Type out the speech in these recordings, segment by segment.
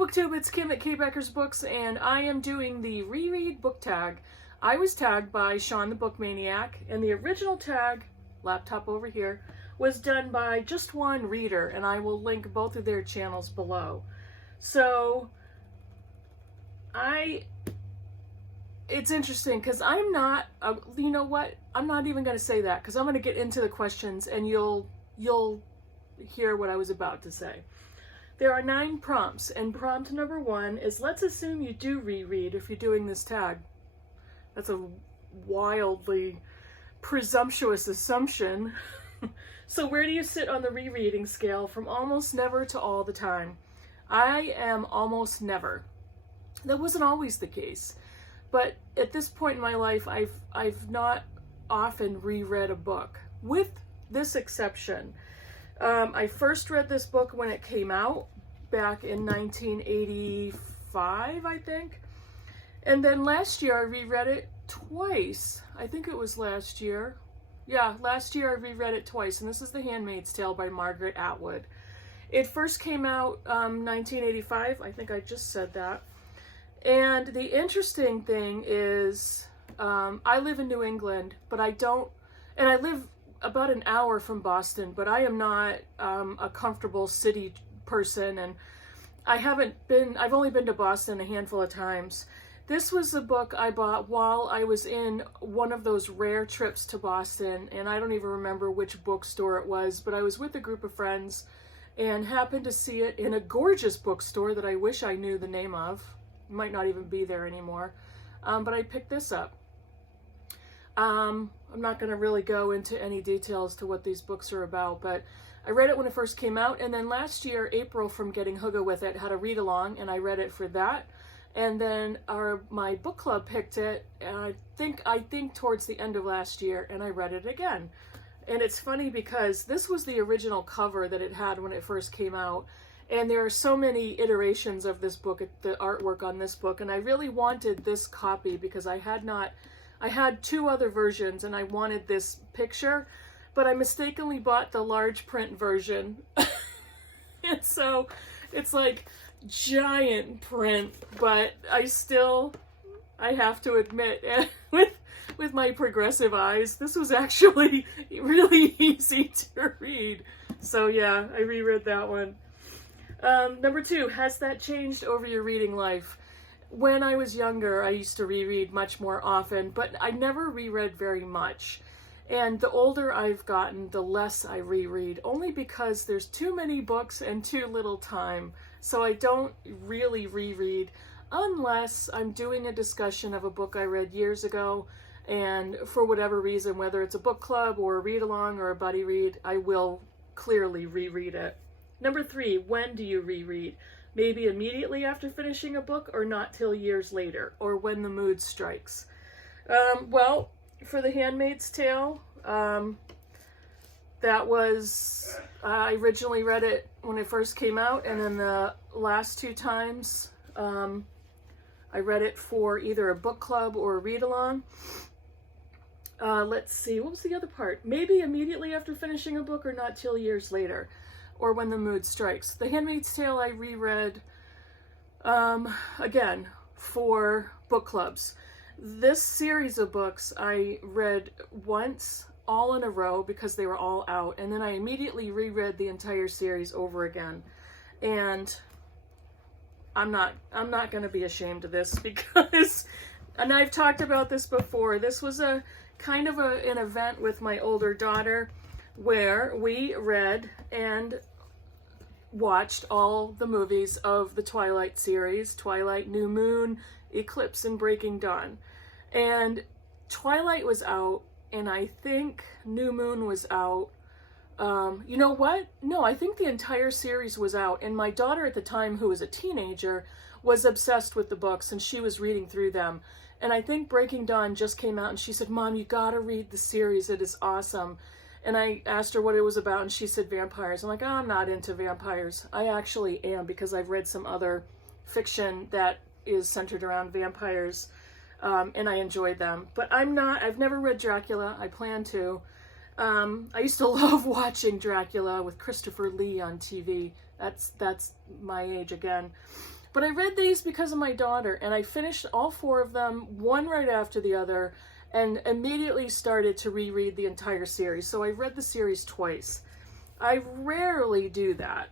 Booktube, it's Kim at K Becker's Books, and I am doing the Reread Book Tag. I was tagged by Sean the Book Maniac, and the original tag, laptop over here, was done by just one reader, and I will link both of their channels below. So, it's interesting, because I'm not, you know what, I'm not even going to say that, because I'm going to get into the questions, and you'll hear what I was about to say. There are 9 prompts, and prompt number 1 is, let's assume you do reread if you're doing this tag. That's a wildly presumptuous assumption. So where do you sit on the rereading scale from almost never to all the time? I am almost never. That wasn't always the case, but at this point in my life, I've not often reread a book, with this exception. I first read this book when it came out back in 1985, I think. And then last year I reread it twice. I think it was last year. Yeah, last year I reread it twice. And this is The Handmaid's Tale by Margaret Atwood. It first came out 1985. I think I just said that. And the interesting thing is, I live in New England, but I live about an hour from Boston, but I am not a comfortable city person, and I've only been to Boston a handful of times. This was a book I bought while I was in one of those rare trips to Boston, and I don't even remember which bookstore it was, but I was with a group of friends and happened to see it in a gorgeous bookstore that I wish I knew the name of. It might not even be there anymore, but I picked this up. I'm not going to really go into any details to what these books are about, but I read it when it first came out, and then last year, April from Getting Hygge With It had a read-along, and I read it for that, and then my book club picked it, and I think towards the end of last year, and I read it again. And it's funny because this was the original cover that it had when it first came out, and there are so many iterations of this book, the artwork on this book, and I really wanted this copy because I had 2 other versions and I wanted this picture, but I mistakenly bought the large print version. And so it's like giant print, but I have to admit, with my progressive eyes, this was actually really easy to read. So yeah, I reread that one. Number 2, has that changed over your reading life? When I was younger, I used to reread much more often, but I never reread very much. And the older I've gotten, the less I reread, only because there's too many books and too little time. So I don't really reread unless I'm doing a discussion of a book I read years ago, and for whatever reason, whether it's a book club or a read-along or a buddy read, I will clearly reread it. Number 3, when do you reread? Maybe immediately after finishing a book, or not till years later, or when the mood strikes. Well, for The Handmaid's Tale, that was, I originally read it when it first came out, and then the last 2 times, I read it for either a book club or a read-along. Let's see, what was the other part? Maybe immediately after finishing a book, or not till years later, or when the mood strikes. The Handmaid's Tale I reread, again, for book clubs. This series of books I read once, all in a row, because they were all out, and then I immediately reread the entire series over again. And I'm not going to be ashamed of this, because, and I've talked about this before, this was a kind of an event with my older daughter, where we read and watched all the movies of the Twilight series, Twilight, New Moon, Eclipse, and Breaking Dawn. And Twilight was out, and I think New Moon was out. You know what? No, I think the entire series was out, and my daughter at the time, who was a teenager, was obsessed with the books, and she was reading through them. And I think Breaking Dawn just came out, and she said, "Mom, you gotta read the series, it is awesome." And I asked her what it was about, and she said vampires. I'm like, oh, I'm not into vampires. I actually am, because I've read some other fiction that is centered around vampires, and I enjoyed them. But I've never read Dracula. I plan to. I used to love watching Dracula with Christopher Lee on TV. That's my age again. But I read these because of my daughter, and I finished all 4 of them, one right after the other, and immediately started to reread the entire series. So I read the series twice. I rarely do that.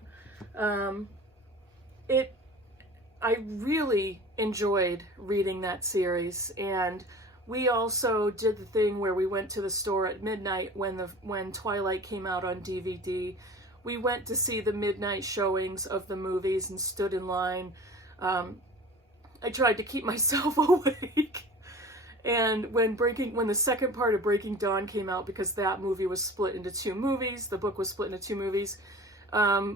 I really enjoyed reading that series, and we also did the thing where we went to the store at midnight when Twilight came out on DVD. We went to see the midnight showings of the movies and stood in line. I tried to keep myself awake. And when the second part of Breaking Dawn came out, because that movie was split into 2 movies, the book was split into 2 movies,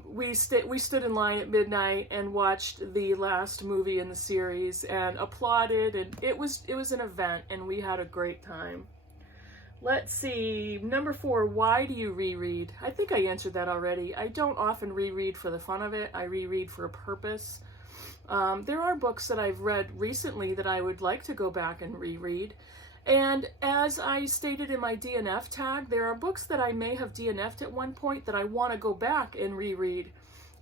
we stood in line at midnight and watched the last movie in the series and applauded, and it was an event, and we had a great time. Let's see, number 4, why do you reread? I think I answered that already. I don't often reread for the fun of it. I reread for a purpose. There are books that I've read recently that I would like to go back and reread. And as I stated in my DNF tag, there are books that I may have DNF'd at one point that I want to go back and reread.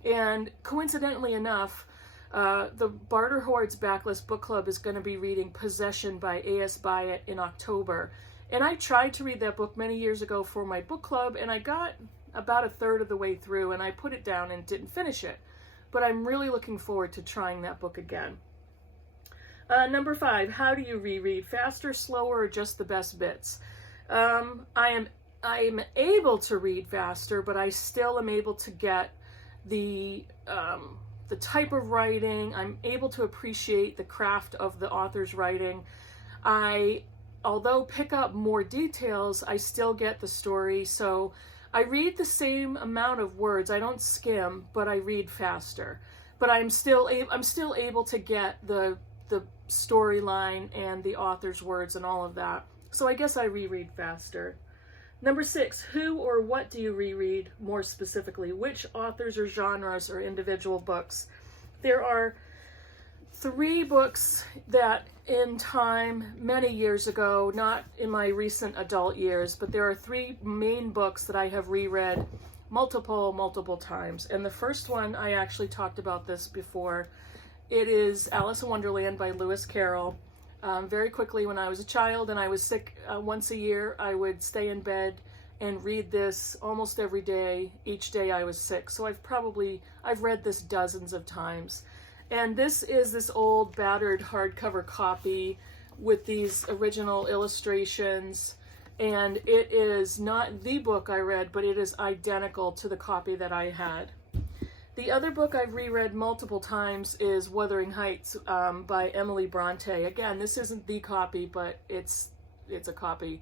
And coincidentally enough, the Barter Horde's Backlist Book Club is going to be reading Possession by A.S. Byatt in October. And I tried to read that book many years ago for my book club, and I got about a third of the way through, and I put it down and didn't finish it. But I'm really looking forward to trying that book again. Number 5, how do you reread? Faster, slower, or just the best bits? I am able to read faster, but I still am able to get the type of writing. I'm able to appreciate the craft of the author's writing. Although pick up more details, I still get the story. So I read the same amount of words. I don't skim, but I read faster. But I'm still able to get the storyline and the author's words and all of that. So I guess I reread faster. Number 6, who or what do you reread more specifically? Which authors or genres or individual books? There are 3 books that in time, many years ago, not in my recent adult years, but there are 3 main books that I have reread multiple times. And the first one, I actually talked about this before. It is Alice in Wonderland by Lewis Carroll. Very quickly, when I was a child and I was sick once a year, I would stay in bed and read this almost every day, each day I was sick. So I've read this dozens of times. And this is this old battered hardcover copy with these original illustrations. And it is not the book I read, but it is identical to the copy that I had. The other book I've reread multiple times is Wuthering Heights by Emily Bronte. Again, this isn't the copy, but it's a copy.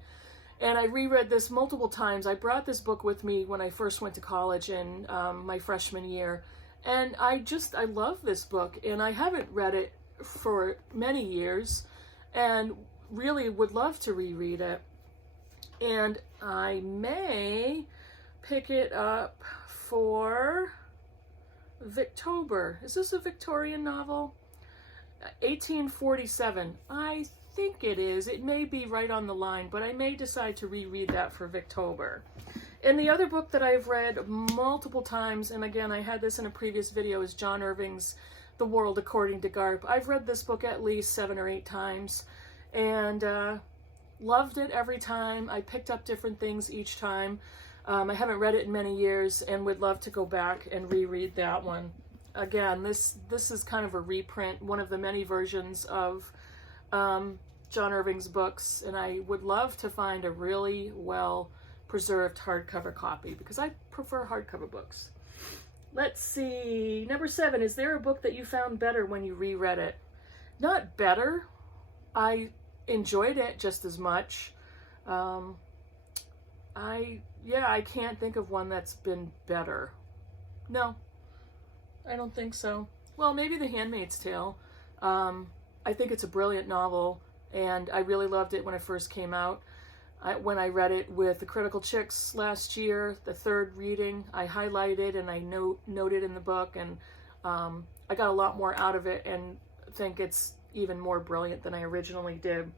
And I reread this multiple times. I brought this book with me when I first went to college in my freshman year. And I love this book, and I haven't read it for many years and really would love to reread it. And I may pick it up for Victober. Is this a Victorian novel? 1847. I think it is. It may be right on the line, but I may decide to reread that for Victober. And the other book that I've read multiple times, and again, I had this in a previous video, is John Irving's The World According to Garp. I've read this book at least 7 or 8 times, and loved it every time. I picked up different things each time. I haven't read it in many years and would love to go back and reread that one. Again, this is kind of a reprint, one of the many versions of John Irving's books, and I would love to find a really well-preserved hardcover copy because I prefer hardcover books. Let's see. Number 7, is there a book that you found better when you reread it? Not better. I enjoyed it just as much. I can't think of one that's been better. No, I don't think so. Well, maybe The Handmaid's Tale. I think it's a brilliant novel, and I really loved it when it first came out. When I read it with the Critical Chicks last year, the 3rd reading, I highlighted and I noted in the book, and I got a lot more out of it and think it's even more brilliant than I originally did.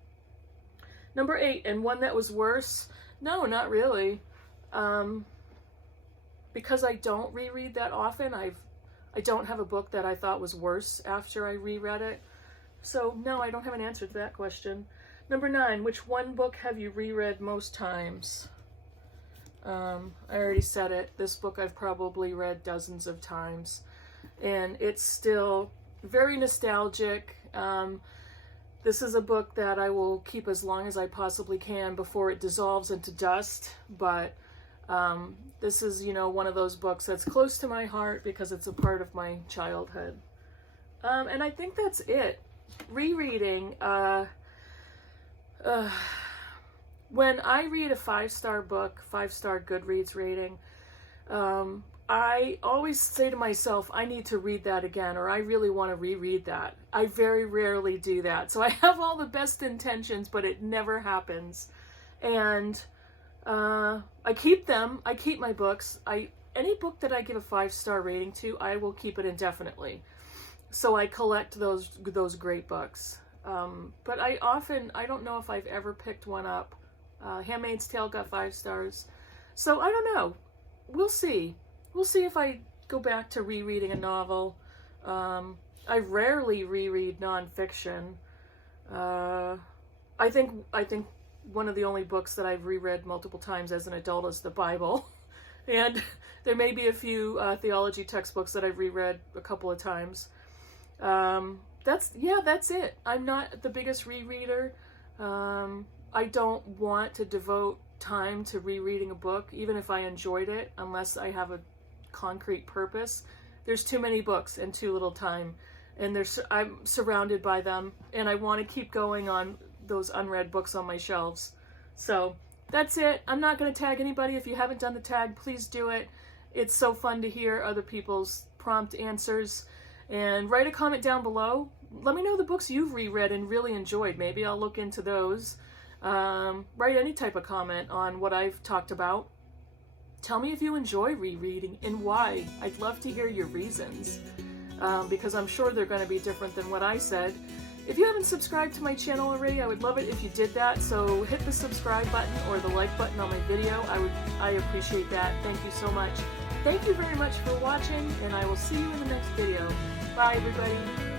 Number 8, and one that was worse? No, not really. Because I don't reread that often, I don't have a book that I thought was worse after I reread it. So no, I don't have an answer to that question. Number 9, which one book have you reread most times? I already said it. This book I've probably read dozens of times, and it's still very nostalgic. This is a book that I will keep as long as I possibly can before it dissolves into dust, but this is, you know, one of those books that's close to my heart because it's a part of my childhood. And I think that's it. Rereading, when I read a 5-star book, 5-star Goodreads rating, I always say to myself, I need to read that again, or I really want to reread that. I very rarely do that. So I have all the best intentions, but it never happens. And I keep them. I keep my books. Any book that I give a 5-star rating to, I will keep it indefinitely. So I collect those great books. But I don't know if I've ever picked one up. Handmaid's Tale got 5 stars. So I don't know. We'll see. We'll see if I go back to rereading a novel. I rarely reread nonfiction. I think one of the only books that I've reread multiple times as an adult is the Bible. And there may be a few theology textbooks that I've reread a couple of times. That's it. I'm not the biggest rereader. I don't want to devote time to rereading a book, even if I enjoyed it, unless I have a concrete purpose. There's too many books and too little time, and I'm surrounded by them, and I want to keep going on those unread books on my shelves. So that's it. I'm not going to tag anybody. If you haven't done the tag, please do it. It's so fun to hear other people's prompt answers. And write a comment down below. Let me know the books you've reread and really enjoyed. Maybe I'll look into those. Write any type of comment on what I've talked about. Tell me if you enjoy rereading and why. I'd love to hear your reasons, because I'm sure they're going to be different than what I said. If you haven't subscribed to my channel already, I would love it if you did that. So hit the subscribe button or the like button on my video. I appreciate that. Thank you so much. Thank you very much for watching, and I will see you in the next video. Bye, everybody.